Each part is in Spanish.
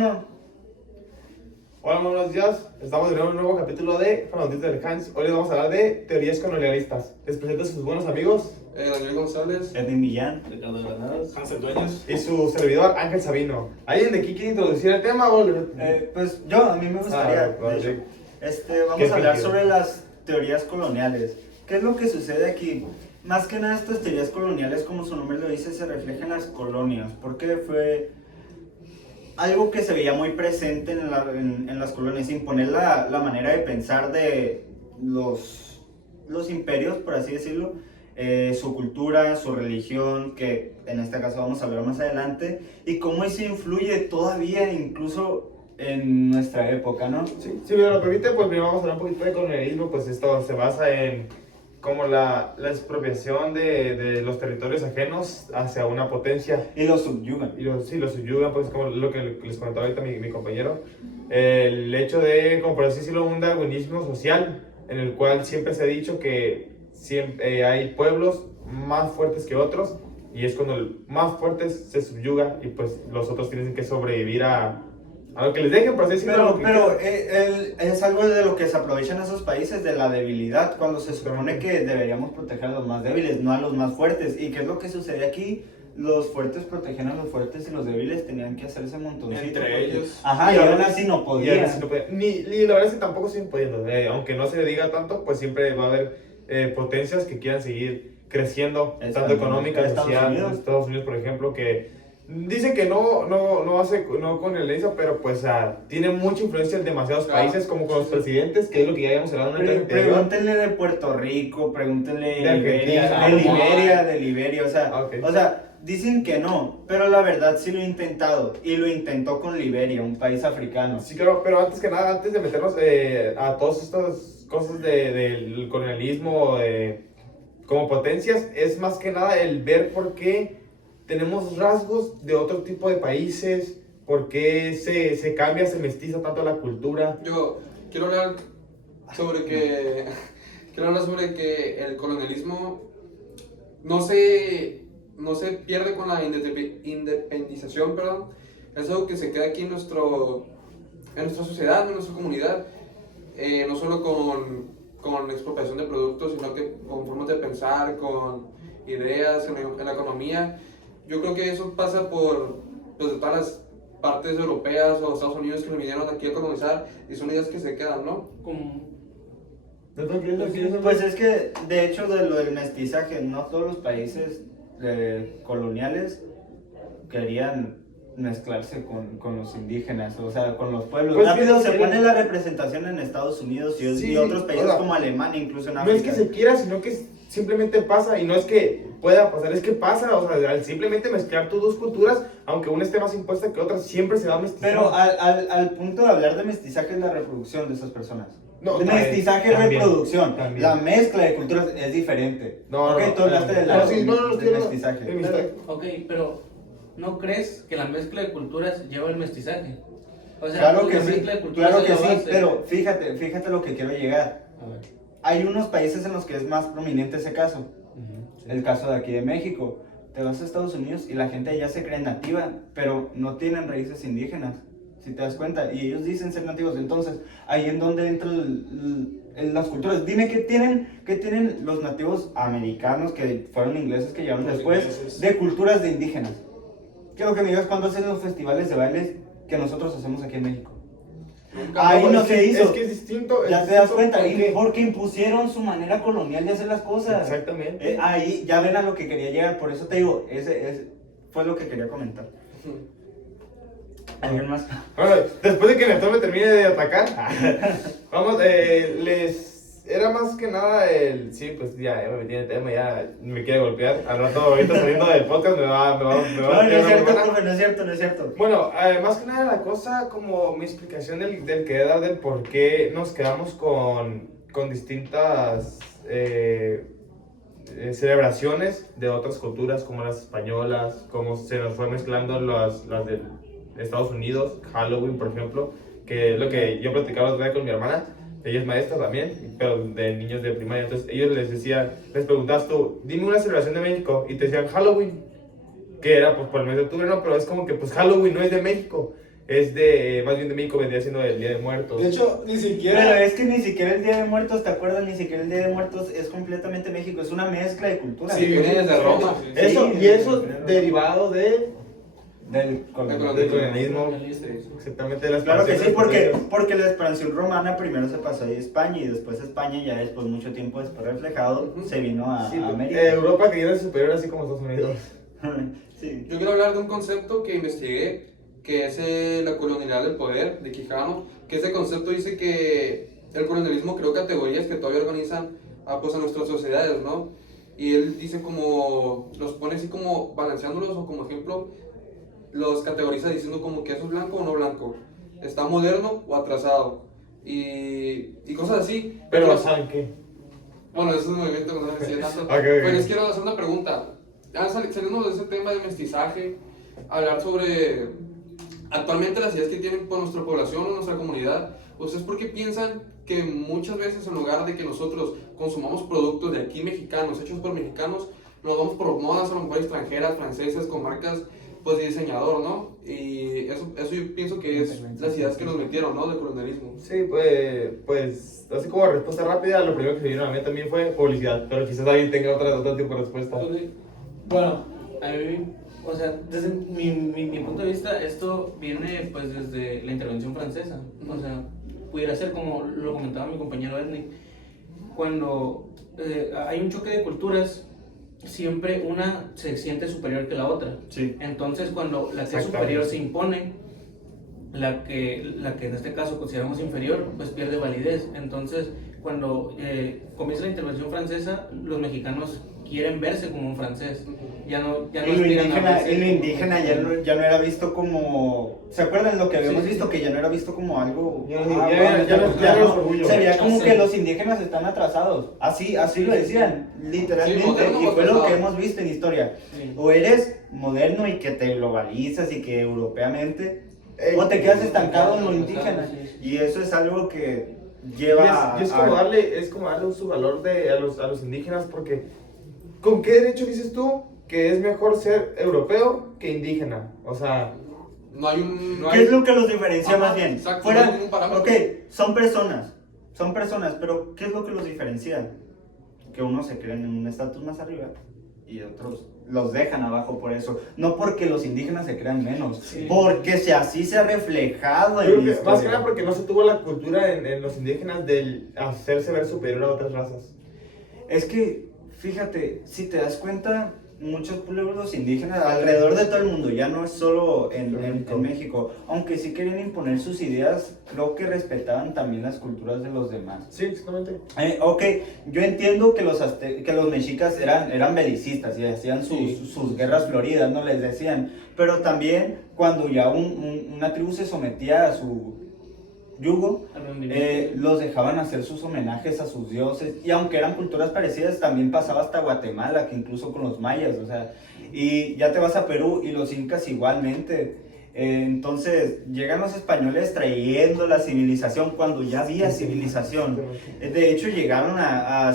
uno. Hola, buenos días. Estamos en un nuevo capítulo de Fanatitos del Hans. Hoy les vamos a hablar de teorías colonialistas. Les presento a sus buenos amigos Daniel González, Edwin Millán. Ricardo Granados, Hansel Dueños. y su servidor Ángel Sabino. ¿Alguien de aquí quiere introducir el tema? Pues yo, a mí me gustaría. de hecho, vamos a hablar sobre las teorías coloniales. ¿Qué es lo que sucede aquí? Más que nada, estas teorías coloniales, como su nombre lo dice, se reflejan en las colonias, porque fue algo que se veía muy presente en las colonias, imponer la manera de pensar de los imperios, por así decirlo, su cultura, su religión, que en este caso vamos a hablar más adelante, y cómo eso influye todavía incluso en nuestra época, ¿no? Sí, si me lo permite, pues primero vamos a hablar un poquito de colonialismo. Pues esto se basa en como la expropiación de los territorios ajenos hacia una potencia. Y lo subyugan. Y sí, los subyugan, pues como lo que les comentaba ahorita mi compañero. El hecho de, como por así decirlo, un darwinismo social, en el cual siempre se ha dicho que siempre, hay pueblos más fuertes que otros, y es cuando el más fuertes se subyuga y pues los otros tienen que sobrevivir a lo que les dejen, por así decirlo. Pero es algo de lo que se aprovechan esos países, de la debilidad, cuando se supone que deberíamos proteger a los más débiles, no a los más fuertes. ¿Y qué es lo que sucede aquí? Los fuertes protegían a los fuertes y los débiles tenían que hacerse montoncito. Entre ellos. Ajá, y aún así no podían. Ni la verdad es que tampoco siguen pudiendo. Aunque no se le diga tanto, pues siempre va a haber potencias que quieran seguir creciendo, tanto económica, social. Estados Unidos, por ejemplo, que dice que no colonializa, pero pues tiene mucha influencia en demasiados países, como con los presidentes, que es lo que ya habíamos hablado en el anterior. Pregúntenle de Puerto Rico, pregúntenle De de Liberia, o sea, dicen que no, pero la verdad sí lo he intentado, y lo intentó con Liberia, un país africano. Sí, claro, pero antes que nada, antes de meternos a todas estas cosas del colonialismo como potencias, es más que nada el ver por qué tenemos rasgos de otro tipo de países, por qué se cambia, se mestiza tanto la cultura. Yo quiero hablar sobre que el colonialismo no se pierde con la independización, perdón. Es algo que se queda aquí en nuestra sociedad, en nuestra comunidad, no solo con expropiación de productos, sino que con formas de pensar, con ideas en la economía. Yo creo que eso pasa por pues, de todas las partes europeas o Estados Unidos que vinieron aquí a colonizar, y son ideas que se quedan, ¿no? Pues es que, de hecho, de lo del mestizaje, no todos los países coloniales querían mezclarse con los indígenas, o sea, con los pueblos. Pues rápido sí, se sí, pone la representación en Estados Unidos y otros países, o sea, como Alemania, incluso en África. No es que se quiera, sino que simplemente pasa, y no es que pueda pasar, es que pasa. O sea, al simplemente mezclar tus dos culturas, aunque una esté más impuesta que otra, siempre se va a mestizar. Pero al punto de hablar de mestizaje es la reproducción de esas personas. No, de mestizaje y reproducción. También. La mezcla de culturas es diferente. Tú hablaste del mestizaje. Ok, pero ¿no crees que la mezcla de culturas lleva al mestizaje? O sea, claro que la sí, mezcla de culturas claro que es la sí, base. pero fíjate lo que quiero llegar. A ver. Hay unos países en los que es más prominente ese caso. Sí. El caso de aquí de México. Te vas a Estados Unidos y la gente allá se cree nativa, pero no tienen raíces indígenas, si te das cuenta, y ellos dicen ser nativos. Entonces, ahí en donde entran las culturas. Dime qué tienen los nativos americanos, que fueron ingleses, que llegaron después, de culturas de indígenas. Quiero que me digas cuándo hacen los festivales de bailes que nosotros hacemos aquí en México. Ahí no se hizo. Es que es distinto. Ya te das cuenta, porque impusieron su manera colonial de hacer las cosas. Exactamente. Ahí ya ven a lo que quería llegar, por eso te digo, ese fue lo que quería comentar. ¿Alguien más? Bueno, después de que Néstor me termine de atacar, vamos, era más que nada sí, pues ya me metí en el tema, ya me quiere golpear. Al rato, ahorita saliendo del podcast, me va No es cierto, profe, no es cierto. Bueno, más que nada la cosa, como mi explicación del que dar del por qué nos quedamos con distintas celebraciones de otras culturas, como las españolas, como se nos fue mezclando las de Estados Unidos, Halloween, por ejemplo, que es lo que yo platicaba el otro día con mi hermana. Ella es maestra también, pero de niños de primaria. Entonces ellos les preguntabas tú, dime una celebración de México, y te decían Halloween, que era pues por el mes de octubre, no, pero es como que pues Halloween no es de México. es de, más bien de México, vendría siendo el Día de Muertos. De hecho, ni Pero siquiera... es que ni siquiera el Día de Muertos, ¿te acuerdas? Ni siquiera el Día de Muertos es completamente México, es una mezcla de culturas. Sí, viene desde Roma. Eso, Sí, y eso sí. derivado de... Del Del colonialismo, Sí. exactamente de las Claro que sí, porque, expansiones. porque la expansión romana primero se pasó ahí a España y después España, ya después, mucho tiempo después reflejado, se vino a Sí, América. Europa que era superior así como Estados Unidos. Sí. Yo quiero hablar de un concepto que investigué, que es la colonialidad del poder, de Quijano, que ese concepto dice que el colonialismo creó categorías que todavía organizan pues, a nuestras sociedades, ¿no? Y él dice como, los pone así como balanceándolos o como ejemplo, los categoriza diciendo como que eso es blanco o no blanco, está moderno o atrasado, y cosas así. Pero, ¿saben qué? Bueno, eso es un movimiento que no se decía tanto. Ok. Pero les quiero hacer una pregunta. Saliendo de ese tema de mestizaje, hablar sobre actualmente las ideas que tienen por nuestra población o nuestra comunidad. ¿Ustedes por qué piensan que muchas veces en lugar de que nosotros consumamos productos de aquí mexicanos, hechos por mexicanos, nos vamos por modas a lo mejor extranjeras, francesas, con marcas pues de diseñador, ¿no? Y eso yo pienso que es las ideas que nos metieron, ¿no? Del colonialismo. Sí, pues, así como respuesta rápida, lo primero que se vino a mí también fue publicidad, pero quizás alguien tenga otro tipo de respuesta. Bueno, A mí, o sea, desde mi punto de vista, esto viene pues desde la intervención francesa. O sea, pudiera ser como lo comentaba mi compañero Ernie, cuando hay un choque de culturas, siempre una se siente superior que la otra. Sí. Entonces, cuando la que es superior se impone, la que en este caso consideramos inferior, pues pierde validez. Entonces, cuando comienza la intervención francesa, los mexicanos quieren verse como un francés. Ya no Y lo aspiran a verse indígena como- ya no era visto como... ¿Se acuerdan lo que habíamos Sí, visto? sí. Que ya no era visto como algo... Ya bueno, no es orgullo. Se veía como Sí. que los indígenas están atrasados. Así lo decían, literalmente. Sí, moderno Y o fue lo que atrasado. hemos visto en historia. Sí. O eres moderno y que te globalizas y que europeamente... o te quedas estancado en lo indígena. Y eso es algo que lleva Y es como darle un subvalor a los indígenas, porque ¿con qué derecho dices tú que es mejor ser europeo que indígena? O sea, No hay un... No ¿Qué hay... es lo que los diferencia Ajá, más bien? exacto, Fuera, no hay ningún parámetro. ok, son personas, pero ¿qué es lo que los diferencia? Que unos se creen en un estatus más arriba y otros los dejan abajo por eso. No porque los indígenas se crean menos, Sí. porque así se ha reflejado yo creo en la que más que historia. nada porque no se tuvo la cultura en los indígenas del hacerse ver superior a otras razas. Es que, fíjate, si te das cuenta, muchos pueblos indígenas alrededor de todo el mundo, ya no es solo en México, aunque sí querían imponer sus ideas, creo que respetaban también las culturas de los demás. Sí, exactamente. Ok, yo entiendo que que los mexicas eran belicistas y hacían sus guerras floridas, no les decían, pero también cuando ya una tribu se sometía a su yugo, al rendimiento. los dejaban hacer sus homenajes a sus dioses, y aunque eran culturas parecidas, también pasaba hasta Guatemala, que incluso con los mayas, o sea, y ya te vas a Perú y los incas igualmente. Entonces llegan los españoles trayendo la civilización cuando ya había civilización. De hecho llegaron a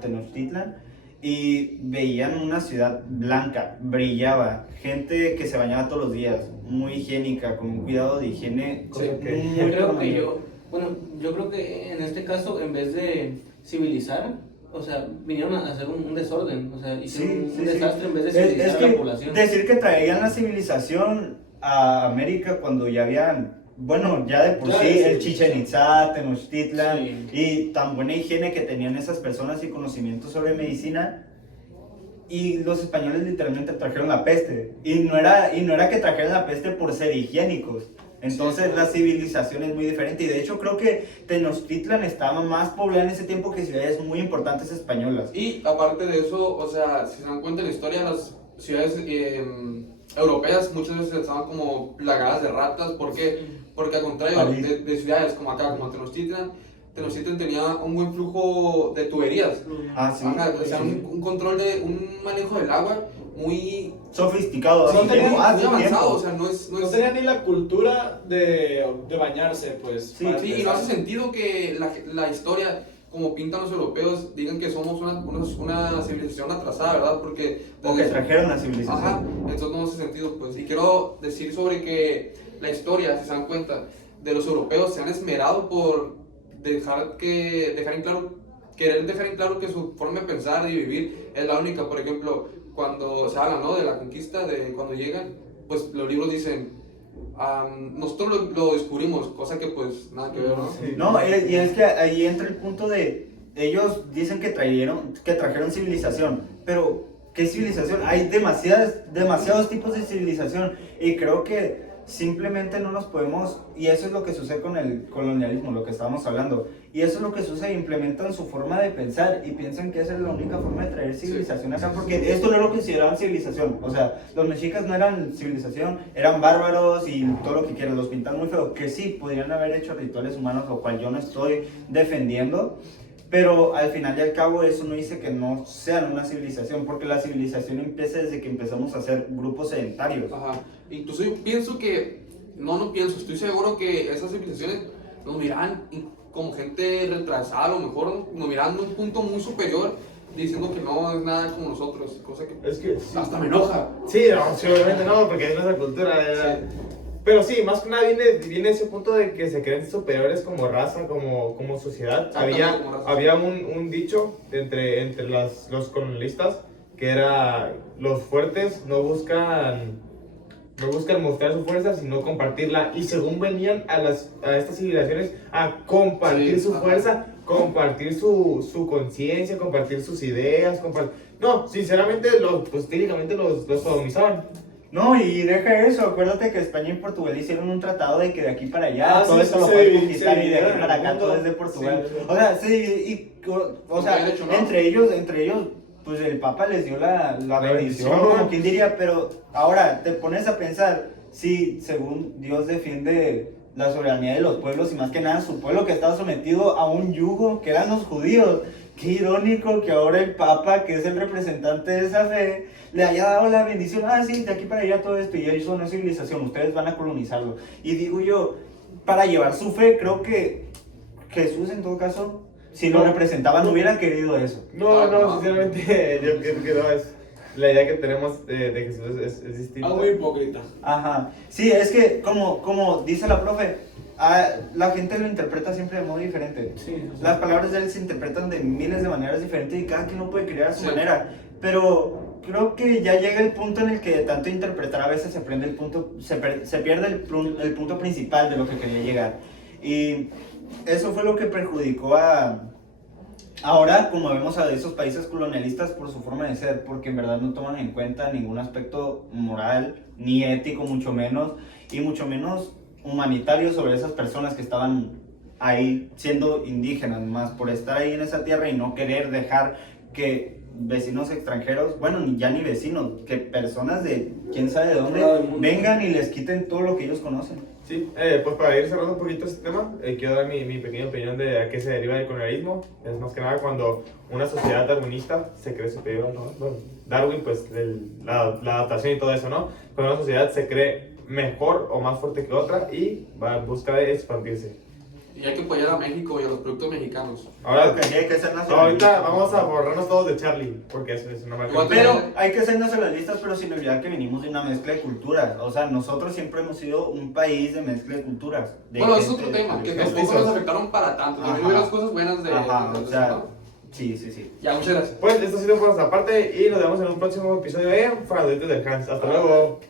Tenochtitlan y veían una ciudad blanca, brillaba, gente que se bañaba todos los días, muy higiénica, con un cuidado de higiene. Sí, muy Yo creo que promedio. yo creo que en este caso, en vez de civilizar, o sea, vinieron a hacer un desorden, o sea, hicieron un desastre en vez de civilizar Es a la que población. decir que traían la civilización a América cuando ya habían, bueno, ya de por Ya, sí, sí, el Chichen Itzá, Tenochtitlan, Sí. y tan buena higiene que tenían esas personas y conocimientos sobre medicina, y los españoles literalmente trajeron la peste, y no era que trajeran la peste por ser higiénicos. Entonces Sí. la civilización es muy diferente, y de hecho creo que Tenochtitlan estaba más poblada en ese tiempo que ciudades muy importantes españolas. Y aparte de eso, o sea, si se dan cuenta en la historia, las ciudades europeas muchas veces estaban como plagadas de ratas. ¿Por qué? Porque al contrario París. de ciudades como acá, como Tenochtitlan tenía un buen flujo de tuberías. Ah, sí. Ajá, o sea, Sí. un control un manejo del agua muy, Sofisticado, No hace tenía- tiempo, muy hace avanzado, tiempo. o sea, no es... no tenía ni la cultura de bañarse, pues. Sí, para Sí, y no empezar. hace sentido que la historia, como pintan los europeos, digan que somos una civilización atrasada, ¿verdad? Porque... O que trajeron la civilización. Ajá, entonces no hace sentido, pues. Y quiero decir sobre que la historia, si se dan cuenta, de los europeos, se han esmerado por querer dejar en claro que su forma de pensar y vivir es la única. Por ejemplo, cuando se habla, ¿no?, de la conquista, de cuando llegan, pues los libros dicen, nosotros lo descubrimos, cosa que pues nada que ver, ¿no? Sí. No, y es que ahí entra el punto de, ellos dicen que trajeron civilización, pero ¿qué civilización? Hay demasiados tipos de civilización, y creo que simplemente no nos podemos, y eso es lo que sucede con el colonialismo, lo que estábamos hablando, y eso es lo que sucede, implementan su forma de pensar y piensan que esa es la única forma de traer civilización acá, porque esto no lo consideraban civilización, o sea, los mexicas no eran civilización, eran bárbaros y todo lo que quieran, los pintan muy feo, que sí, podrían haber hecho rituales humanos, lo cual yo no estoy defendiendo, pero al final y al cabo eso no dice que no sean una civilización, porque la civilización empieza desde que empezamos a hacer grupos sedentarios. Ajá. Incluso yo pienso que, no pienso, estoy seguro que esas civilizaciones nos miran como gente retrasada, a lo mejor nos miran de un punto muy superior, diciendo que no es nada como nosotros, cosa que Es que hasta me enoja. sí, no, sí, obviamente no, porque es nuestra cultura. Sí. Pero sí, más que nada viene ese punto de que se creen superiores como raza, como sociedad. Exactamente, como raza. Había un dicho entre los colonialistas que era: los fuertes no buscan mostrar su fuerza, sino compartirla. Y según venían a estas civilizaciones a compartir Sí, su ajá. fuerza, compartir su conciencia, compartir sus ideas, No, sinceramente, pues técnicamente los colonizaban. No, y deja eso, acuérdate que España y Portugal hicieron un tratado de que de aquí para allá Ah, todo sí, esto sí, lo se puedes divide- conquistar, se y de aquí dividieron para el acá mundo. todo es de Portugal. Sí, sí. O sea, o sea, Bien hecho, ¿no? entre ellos, pues el Papa les dio la bendición, bendición. como quien diría, pero ahora te pones a pensar, si según Dios defiende la soberanía de los pueblos y más que nada su pueblo que estaba sometido a un yugo que eran los judíos. Qué irónico que ahora el Papa, que es el representante de esa fe, le haya dado la bendición, sí, de aquí para allá todo esto, y ellos son una civilización, ustedes van a colonizarlo. Y digo yo, para llevar su fe, creo que Jesús en todo caso, si lo representaba, no hubiera querido eso. No, sinceramente, yo creo que no es. La idea que tenemos de Jesús es distinta. Algo hipócrita. Ajá, sí, es que como dice la profe, la gente lo interpreta siempre de modo diferente. Sí, o sea, Las palabras de él se interpretan de miles de maneras diferentes y cada quien lo puede crear a su Sí. manera. Pero creo que ya llega el punto en el que de tanto interpretar a veces se pierde el punto principal de lo que quería llegar. Y eso fue lo que perjudicó ahora, como vemos a esos países colonialistas por su forma de ser, porque en verdad no toman en cuenta ningún aspecto moral, ni ético, mucho menos humanitario sobre esas personas que estaban ahí siendo indígenas, más por estar ahí en esa tierra y no querer dejar que vecinos extranjeros, bueno, ni vecinos, que personas de quién sabe de dónde Todo el mundo. vengan y les quiten todo lo que ellos conocen. Sí, pues para ir cerrando un poquito este tema, quiero dar mi pequeña opinión de a qué se deriva el colonialismo. Es más que nada cuando una sociedad darwinista se cree superior, ¿no? Bueno, Darwin, pues la adaptación y todo eso, ¿no? Cuando una sociedad se cree mejor o más fuerte que otra y va en busca de expandirse. Y hay que apoyar a México y a los productos mexicanos. Ahora, Creo que hay que ser nacionalistas. ahorita vamos a borrarnos todos de Charlie, porque eso es una marca. Igual Pero hay que ser nacionalistas, pero sin olvidar que venimos de una mezcla de culturas. O sea, nosotros siempre hemos sido un país de mezcla de culturas. Bueno, es otro tema, que tampoco mestizos. nos afectaron para tanto. También Ajá. hubo las cosas buenas de... Ajá, de- o de- sea, ¿no? sí. Ya, muchas gracias. Pues esto ha sido por nuestra parte y nos vemos en un próximo episodio de Farandulitos del Hans. Hasta luego.